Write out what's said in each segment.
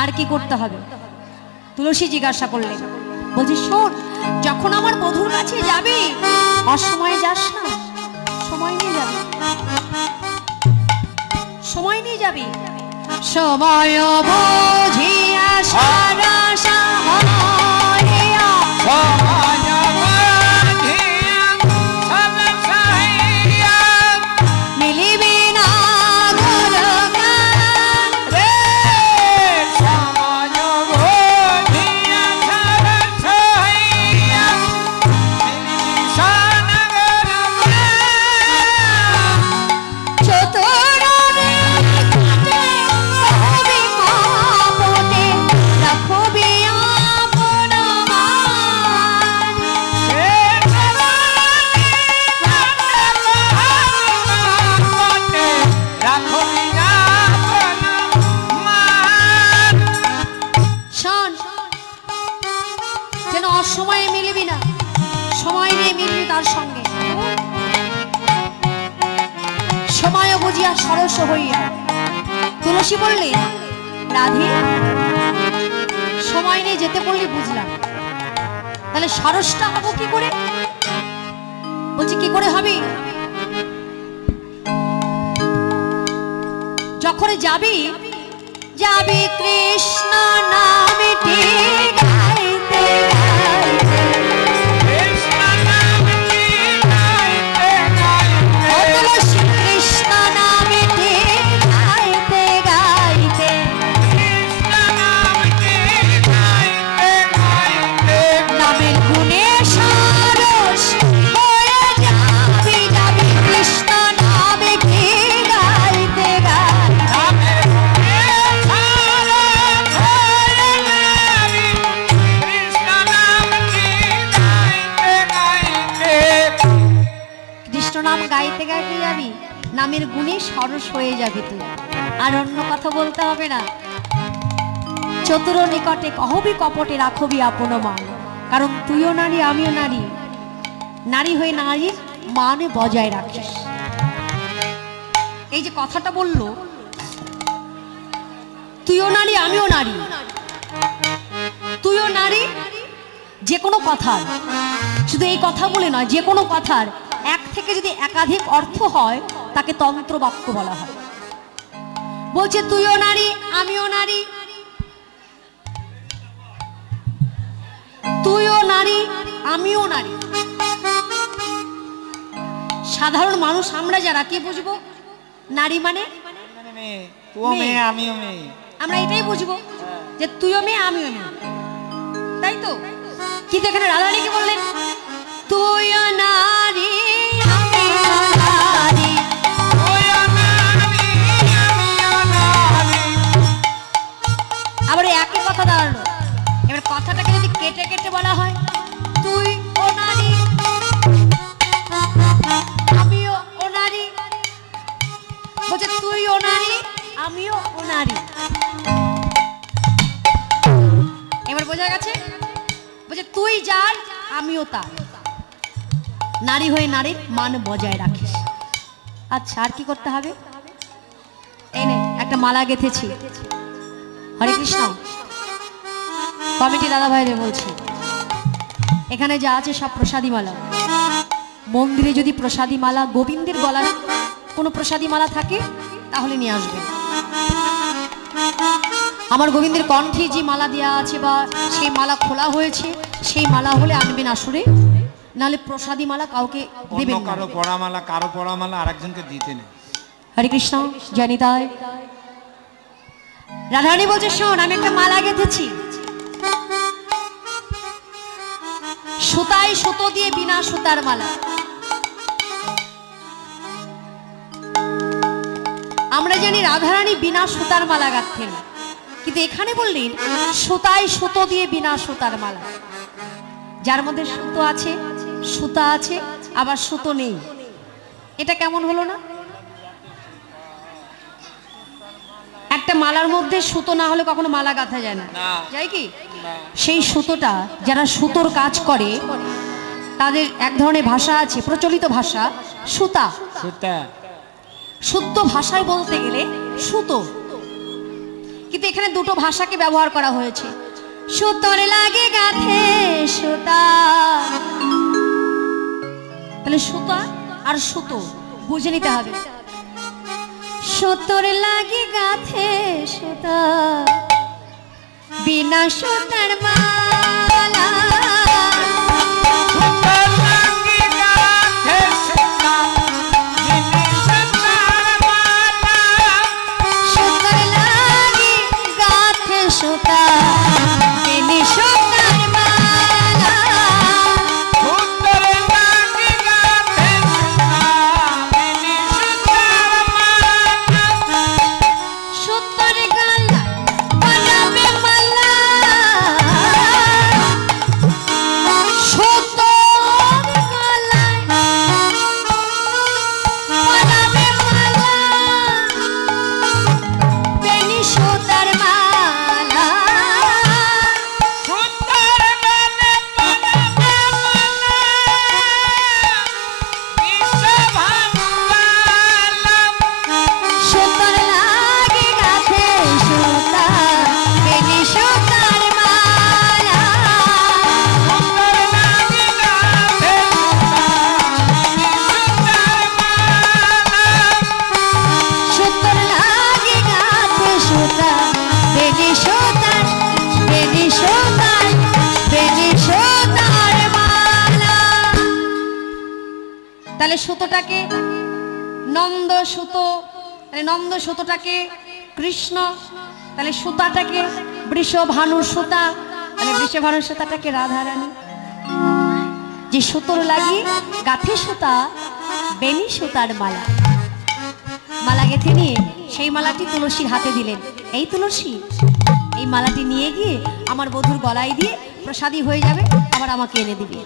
আর কি করতে হবে? তুলসী জিজ্ঞাসা করলেন, বলছি শোন, যখন আমার বধূর কাছে যাবি অসময়ে যাস না, সময় নিয়ে যাবি, সময় নিয়ে যাবি, সময় বুঝিয়া সারা সময়ে মিলবি না, সময় নিয়ে মিলবি তার সঙ্গে, সময় বুঝিয়া সরস হইয়া। তুলসী বললে, রাধে সময় নিয়ে যেতে বললি বুঝলাম, তাহলে সরসটা হবো কি করে? বলছি কি করে হবে? যখন যাবি যাবি কৃষ্ণ নামটি গাইতে গাইতে গাইতে যাবি, নামের গুণে সরস হয়ে যাবি তুই, আর অন্য কথা বলতে হবে না। চতুর নিকটে কহবি কপটে রাখবি আপন মান, কারণ তুইও নারী আমিও নারী, নারী হয়ে নারীর মান বজায় রাখিস। এই যে কথাটা বললো, তুইও নারী আমিও নারী, তুইও নারী, যে কোনো কথার, শুধু এই কথা বলে নয়, যে কোনো কথার এক থেকে যদি একাধিক অর্থ হয় তাকে তন্ত্র বাক্য বলা হয়। বলছে তুইও নারী আমিও নারী, তুইও নারী আমিও নারী। সাধারণ মানুষ আমরা যারা কি বুঝবো? নারী মানে আমরা এটাই বুঝবো যে তুইও মেয়ে আমিও মেয়ে, তাই তো? কিন্তু এখানে রাধারানীকে বললেন তুইও নারী আবার একই কথা দাঁড়ালো। এবার কথাটাকে যদি কেটে কেটে বলা হয়, তুই ও নারী আমিও ও নারী, বলছে তুই ও নারী আমিও ও নারী। এবার বোঝা গেছে? বলছে তুই যার আমিও তার, নারী হয়ে নারীর মান বজায় রাখিস। আচ্ছা আর কি করতে হবে? এই নে একটা মালা গেঁথেছি। হরে কৃষ্ণ কমিটি দাদা ভাইরে বলছি, এখানে যা আছে সব প্রসাদী মালা। মন্দিরে যদি প্রসাদী মালা, গোবিন্দের গলার কোনো প্রসাদী মালা থাকে তাহলে নিয়ে আসবেন। আমার গোবিন্দের কণ্ঠে যে মালা দেওয়া আছে বা সেই মালা খোলা হয়েছে, সেই মালা হলে আনবেন আসরে, নাহলে প্রসাদী মালা কাউকে দেবেন না। কারো পড়া মালা, কারো পড়া মালা আরেকজনকে দিতে নেই। হরে কৃষ্ণ জানিতায়। রাধারানী বলছে শোন, আমি একটা মালা গেঁথেছি, সুতায় সুতো দিয়ে বিনা সুতার মালা। আমরা জানি রাধারানী বিনা সুতার মালা গাঁথতেন, কিন্তু এখানে বললেন সুতায় সুতো দিয়ে বিনা সুতার মালা। যার মধ্যে সুতো আছে, সুতা আছে, আবার সুতো নেই, এটা কেমন হলো না? একটা মালার মধ্যে সুতো না হলে কখনো মালা গাঁথা যায় না, যায় কি? সেই সুতোটা যারা সুতোর কাজ করে তাদের এক ধরনের ভাষা আছে, প্রচলিত ভাষা সুতা। শুদ্ধ ভাষায় বলতে গেলে সুতো। কিন্তু এখানে দুটো ভাষাকে ব্যবহার করা হয়েছে। সুতোর লাগে গাথে সুতা, তাহলে সুতা আর সুতো বুঝে নিতে হবে। সুতোর লাগে গাথে সুতা, বিনা সুতার মালা। সুতোর লাগে গাথে সুতা, বিনি সুতার মালা। সুতোর গলা বানাবে মালা, সুতোর গলায় বানাবে মালা, বেনি সুতার মালা। সুতোর লাগে গাথে সুতা, বেনি সুতার মালা। সুতোর লাগে গাথে সুতা, বেনি সুতার, বেনি সুতার, বেনি সুতার মালা। তাহলে সুতোটাকে নন্দ সুতো, তাহলে নন্দ সুতোটাকে কৃষ্ণ, তাহলে সুতাটাকে বৃষভানুর সুতা, তাহলে বৃষভানুর সুতাটাকে রাধারানী। যে সুতোর লাগি গাথে সুতা, বেনি সুতার মালা। মালা গেঁথে নিয়ে সেই মালাটি তুলসীর হাতে দিলেন। এই তুলসী, এই মালাটি নিয়ে গিয়ে আমার বধূর গলায় দিয়ে প্রসাদী হয়ে যাবে, আবার আমাকে এনে দিবে,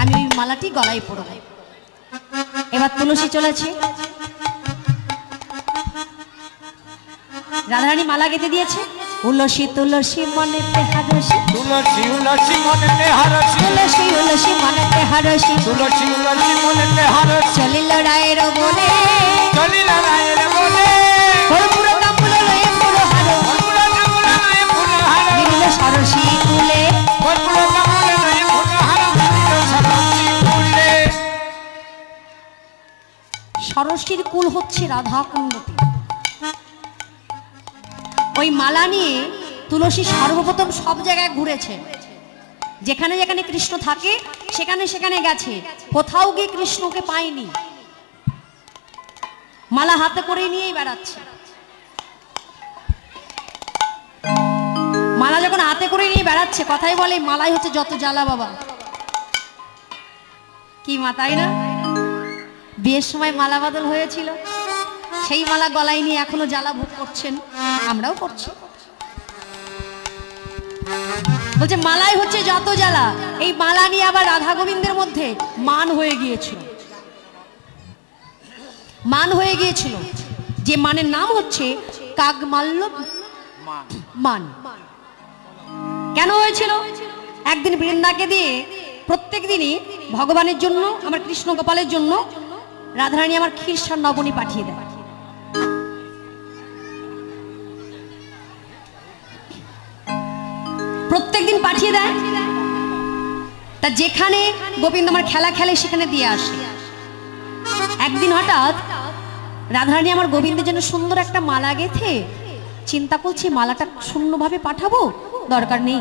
আমি ওই মালাটি গলায় পরব। এবার তুলসী চলেছে, রাধারানী মালা গেঁথে দিয়েছে। তুলসী তুলসী মনেতে হারসি, তুলসী উলসী মনেতে হারসি, তুলসী তুলসী মনেতে হারসি, তুলসী উলসী মনেতে হারসি। চলিল রায়ের বনে, চলিল রায়ের বনে, কর্পূর কামুল লয়ে ফুলহার, কর্পূর কামুল লয়ে ফুলহার, বিরিল সরসী কুলে। কর্পূর কামুল লয়ে ফুলহার, বিরিল সরসী কুলে। সরসীর কুল হচ্ছে রাধা কুণ্ডতে। ওই মালা নিয়ে তুলসী সর্বপ্রথম সব জায়গায় ঘুরেছে, যেখানে যেখানে কৃষ্ণ থাকে সেখানে সেখানে গেছে, কোথাও গিয়ে কৃষ্ণকে পায়নি। মালা হাতে করে নিয়েই বেড়াচ্ছে। মালা যখন হাতে করে নিয়ে বেড়াচ্ছে, কথাই বলে মালাই হচ্ছে যত জ্বালা বাবা। কি মা, তাই না? বিয়ের সময় মালা বদল হয়েছিল, সেই মালা গলায় নিয়ে এখনো জ্বালা ভোগ করছেন, আমরাও করছি। বলছে মালাই হচ্ছে যত জ্বালা। এই মালা নিয়ে আবার রাধা গোবিন্দের মধ্যে মান হয়ে গিয়েছিল, মান হয়ে গিয়েছিল, যে মানের নাম হচ্ছে কাগমাল্য মান। কেন হয়েছিল? একদিন বৃন্দাকে দিয়ে প্রত্যেক দিনই ভগবানের জন্য, আমার কৃষ্ণ গোপালের জন্য রাধারানী আমার ক্ষীরসার নবনী পাঠিয়ে দেয়। প্রত্যেকদিন পাঠিয়ে দেয়। তা যেখানে গোবিন্দ আমার খেলা খেলে সেখানে দিয়ে আসে। একদিন হঠাৎ রাধারানী আমার গোবিন্দের জন্য সুন্দর একটা মালা গেঁথে চিন্তা করছি, মালাটা শূন্যভাবে পাঠাবো, দরকার নেই,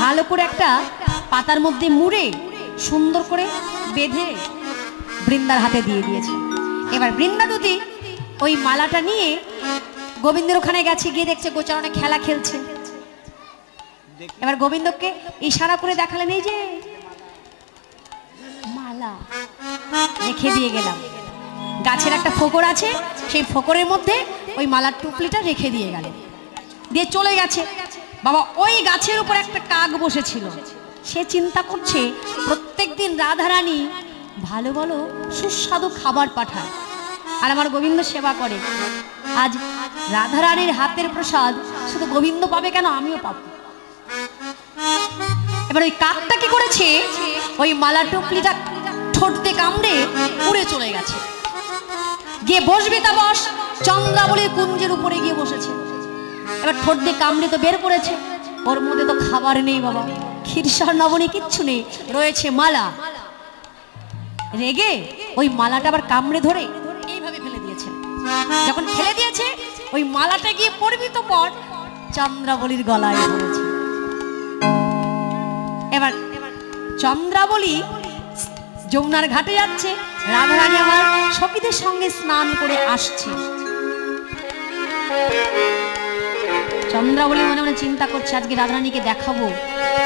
ভালো করে একটা পাতার মধ্যে মুড়ে সুন্দর করে বেঁধে বৃন্দার হাতে দিয়ে দিয়েছে। এবার বৃন্দা দুটি ওই মালাটা নিয়ে গোবিন্দের ওখানে গেছে, গিয়ে দেখছে গোচারণে খেলা খেলছে। এবার গোবিন্দকে ইশারা করে দেখালেন, এই যে মালা রেখে দিয়ে গেলাম। গাছের একটা ফোকর আছে, সেই ফোকরের মধ্যে ওই মালার টুকলিটা রেখে দিয়ে গেলেন, দিয়ে চলে গেছে। বাবা ওই গাছের উপর একটা কাক বসেছিল, সে চিন্তা করছে প্রত্যেকদিন রাধারানী ভালো ভালো সুস্বাদু খাবার পাঠায় আর আমার গোবিন্দ সেবা করে, আজ রাধারানীর হাতের প্রসাদ শুধু গোবিন্দ পাবে কেন, আমিও পাবো। এবার ওই কাকটা কি করেছে, ওই মালা টুকলিটা ঠোঁটতে কামড়ে উড়ে চলে গেছে, গিয়ে বসবে তা বস, চন্দ্রাবলীর কুঞ্জের উপরে গিয়ে বসেছে। এবার ঠোঁট দিয়ে কামড়ে তো বের করেছে, ওর মধ্যে তো খাবার নেই বাবা, ক্ষীরসার নবনী কিচ্ছু নেই, রয়েছে মালা। রেগে ওই মালাটা আবার কামড়ে ধরে এইভাবে ফেলে দিয়েছে। যখন ফেলে দিয়েছে ওই মালাটা গিয়ে পড়বি তো পর চন্দ্রাবলীর গলায় পড়েছে। এবার চন্দ্রাবলী যমুনার ঘাটে যাচ্ছে, রাধারানী আমার সখীদের সঙ্গে স্নান করে আসছে। চন্দ্রাবলী মনে মনে চিন্তা করছে আজকে রাধারানীকে দেখাবো,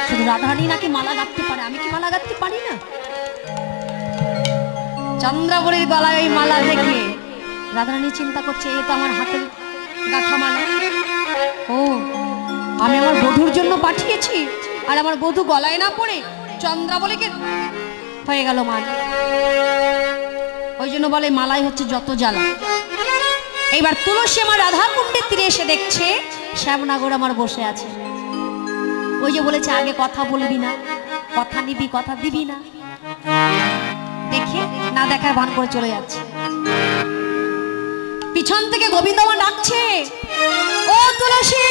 শুধু রাধারানী নাকি মালা গাঁথতে পারে, আমি কি মালা গাঁথতে পারি না? চন্দ্রাবলীর গলায় ওই মালা দেখে রাধারানী চিন্তা করছে এ তো আমার হাতের গাঁথা মালা, ও আমি আমার বধূর জন্য পাঠিয়েছি আর আমার বধূ গলায় না পড়ে চন্দ্রাবলীকে হয়ে গেল মান। ওই জন্য বলে মালাই হচ্ছে যত জ্বালা। এইবার তুলসী আমার রাধা কুণ্ডের তীরে এসে দেখছে শ্যামনগর আমার বসে আছে। ওই যে বলেছে আগে কথা বলবি না, কথা নিবি কথা দিবি না, দেখে না দেখার ভান করে চলে যাচ্ছে। পিছন থেকে গোবিন্দ আমার ডাকছে, ও তুলসী,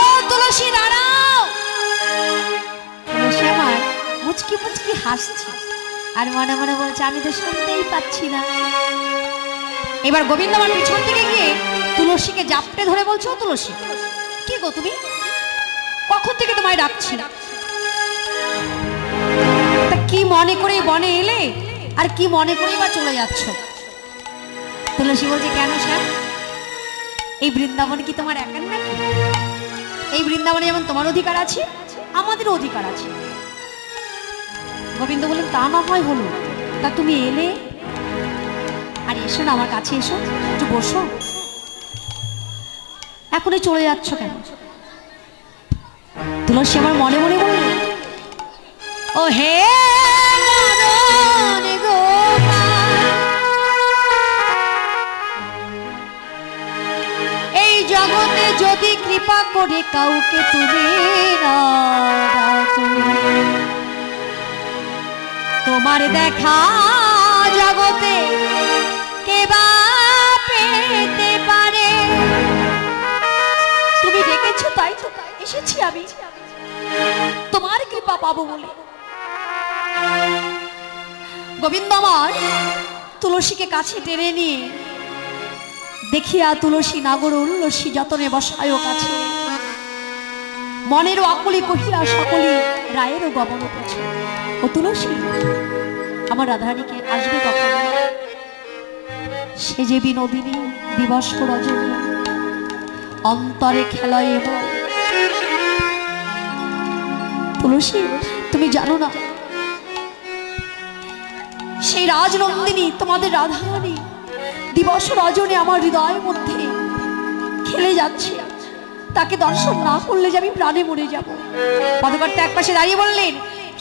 ও তুলসী দাঁড়াও। তুলসী আমার মুচকি মুচকি হাসছে আর মনে মনে বলছে আমি তো শুনতেই পাচ্ছি না। এবার গোবিন্দ আমার পিছন থেকে গিয়ে তুলসীকে জাপটে ধরে বলছে, ও তুলসী, কি গো তুমি, কখন থেকে তোমায় ডাকছি, তা কি মনে করে বনে এলে আর কি মনে করে বা চলে যাচ্ছ? তুলসী বলছে কেন স্যার, এই বৃন্দাবন কি তোমার একার নাকি? এই বৃন্দাবনে যেমন তোমার অধিকার আছে আমাদেরও অধিকার আছে। গোবিন্দ বললেন তা না হয় হলো, তা তুমি এলে, আর এসো না আমার কাছে, এসো একটু বসো, এখনই চলে যাচ্ছ কেন? তুলসী আমার মনে মনে বলল, ও হে মদন গোপাল, এই জগতে যদি কৃপা করে কাউকে তুমি না ডাকো, তোমার দেখা জগতে কে বা পেতে পারে? তুমি ডেকেছো তাই তো এসেছি আমি, তোমার কৃপা পাবো বলে। গোবিন্দ আমার তুলসীকে কাছে টেনে নিয়ে দেখিয়া তুলসী নাগর উল্লসী যতনে বসায় কাছে, মনেরও আকুলি কহিয়া সকলে রায়েরও গমন করছে। ও তুলসী, আমার রাধারানীকে আসবে কখন? সে যে বিনোদিনী দিবস রজনী অন্তরে খেলায়। এবং তুলসী তুমি জানো না, সেই রাজনন্দিনী তোমাদের রাধারানী দিবস রজনী আমার হৃদয়ের মধ্যে খেলে যাচ্ছে, তাকে দর্শন না করলে যে আমি প্রাণে মরে যাব। পদকর্তা এক পাশে দাঁড়িয়ে বললেন,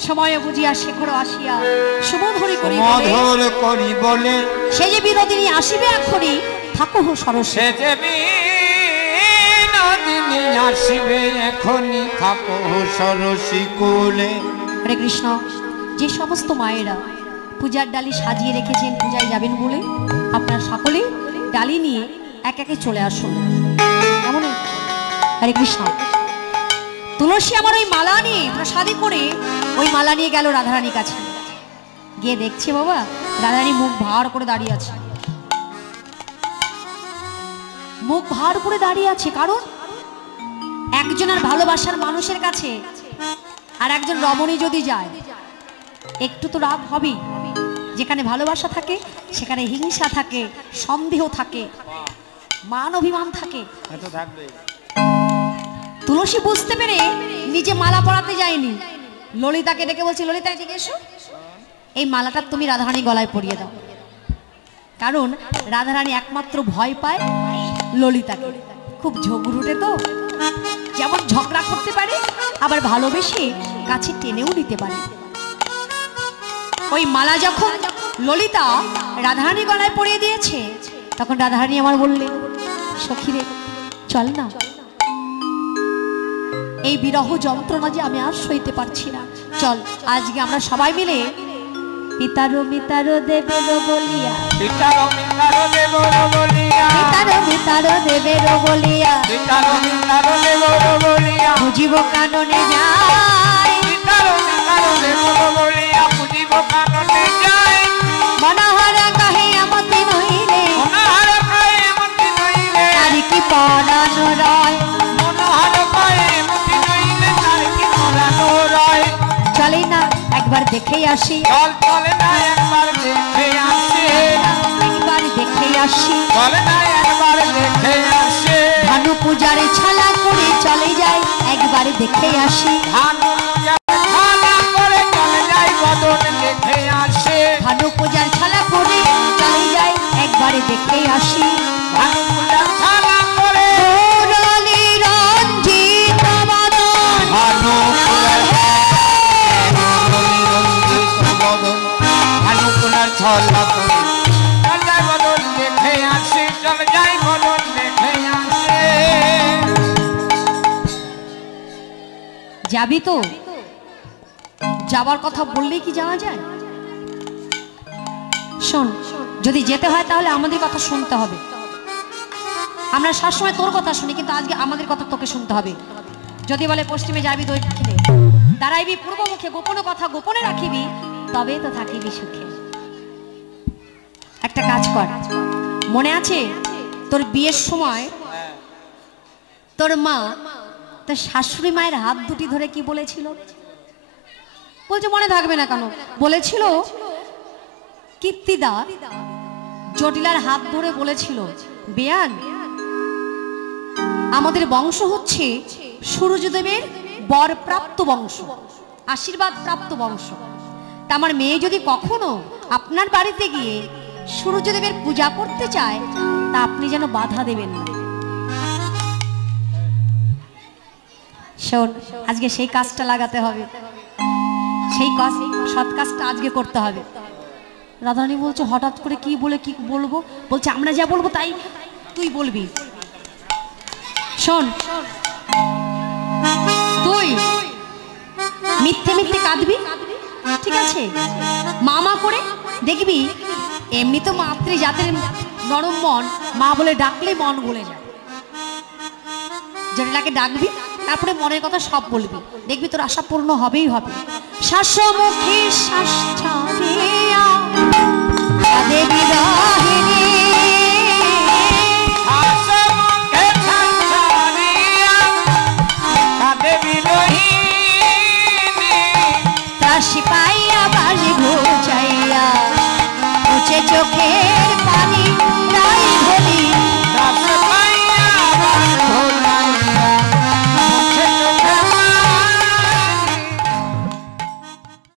সময় বুঝিয়া শেখর আসিয়া সুমধুর করি বলে, সে যে বিনোদিনী আসিবে এখনই, থাকো সরসী। সে যে বিনোদিনী আসিবে এখনই, থাকো সরসী কোলে। হরে কৃষ্ণ। যে সমস্ত মায়েরা পূজার ডালি সাজিয়ে রেখেছেন পূজায় যাবেন বলে, আপনারা সকলে ডালি নিয়ে এক একে চলে আসুন। কেমন? হরে কৃষ্ণ। তুলসী আমার ওই মালা নিয়ে প্রসাদী করে ওই মালা নিয়ে গেল রাধারানীর কাছে। গিয়ে দেখছে বাবা রাধারানী মুখ ভার করে দাঁড়িয়ে আছে, মুখ ভার করে দাঁড়িয়ে আছে। কারণ একজনের ভালোবাসার মানুষের কাছে আর একজন রমণী যদি যায় একটু তো রাগ হবেই। যেখানে ভালোবাসা থাকে সেখানে হিংসা থাকে, সন্দেহ থাকে, মান অভিমান থাকে। তুলসী বুঝতে পেরে নিজে মালা পরাতে যায়নি, ললিতাকে ডেকে বলছে, ললিতা এদিকে এসো, এই মালাটা তুমি রাধারানী গলায় পরিয়ে দাও। কারণ রাধারানী একমাত্র ভয় পায় ললিতাকে, খুব ঝগড়ুটে তো, যেমন ঝগড়া করতে পারে আবার ভালোবেসে কাছে টেনেও নিতে পারে। ওই মালা যখন ললিতা রাধারানী গলায় পরিয়ে দিয়েছে, তখন রাধারানী আমার বললেন, সখীরে চল না, এই বিরহ যন্ত্রণা যে আমি আর সইতে পারছি না, চল আজকে আমরা সবাই মিলে পিতারো মিতারো দেবেরো বলিয়া পিতারো মিতারো দেবরো বলিয়া পিতারো মিতারো দেবেরো বলিয়া পিতারো মিতারো দেবরো বলিয়া বুঝিব কাননে যায় পিতারো মিতারো দেবরো বলিয়া বুঝিব কাননে যায় মনোহর কহে আমতি নইলে মনোহর কয়ে মতি নইলে আর কি পরানো রয় মনোহর কয়ে মতি নইলে তার কি পরানো রয় চলে না একবার দেখেই আসি চল চলে না একবার দেখে আসে একবার দেখেই আসি চলে না একবার দেখে আসে ভানু পূজারে ছালা করে চলে যায় একবার দেখেই আসি ভানু পূজার ছালা করে চলে যায় বদন দেখে আসে ভানু পূজার ছালা করে চলে যায় একবারে দেখেই আসি ভানু পূজার ছালা করে মুরলী রঞ্জিত বদন ভানু ভানু পূজার ছালা করে চল যায় বদন দেখে আসে চল যায় বদন দেখে আসে যাবি তো যাবার কথা বললেই কি যাওয়া যায় শোন যদি যেতে হয় তাহলে আমাদের কথা শুনতে হবে আমরা সবসময় তোর কথা শুনি কিন্তু আজকে আমাদের কথা তোকে শুনতে হবে যদি বলে পশ্চিমে যাবি দক্ষিণে দাঁড়াইবি পূর্বমুখে গোপন কথা গোপনে রাখিবি তবে তো থাকিবি সুখে একটা কাজ কর মনে আছে তোর বিয়ের সময় তোর মা তোর শাশুড়ি মায়ের হাত দুটি ধরে কি বলেছিল বলছে মনে থাকবে না কেন বলেছিল কীর্তিদা জটিলার হাত ধরে বলেছিল বেয়ান আমাদের বংশ হচ্ছে সূর্যদেবের বরপ্রাপ্ত বংশ আশীর্বাদ প্রাপ্ত বংশ তা আমার মেয়ে যদি কখনো আপনার বাড়িতে গিয়ে সূর্যদেবের পূজা করতে চায় তা আপনি যেন বাধা দেবেন না শোন আজকে সেই কাজটা লাগাতে হবে সেই কাজ সৎ কাজটা আজকে করতে হবে রাধারানী বলছে হঠাৎ করে কি বলে কি বলবো বলছে আমরা যা বলবো তাই তুই বলবি শোন তুই মিথ্যে মিথ্যে কাঁদবি ঠিক আছে মামা করে দেখবি এমনি তো মাতৃ জাতের নরম মন মা বলে ডাকলে মন গলে যায় জটিলাকে ডাকবি তারপরে মনের কথা সব বলবি দেখবি তোর আশা পূর্ণ হবেই হবে শাসমুখী শ্বাস ছাড়িয়া কাঁদে বিরহিণী শাসমুখে শ্বাস ছাড়িয়া কাঁদে বিরহিণী ত্রাসি পাইয়া বাজি ঘুচাইয়া উচে চোখে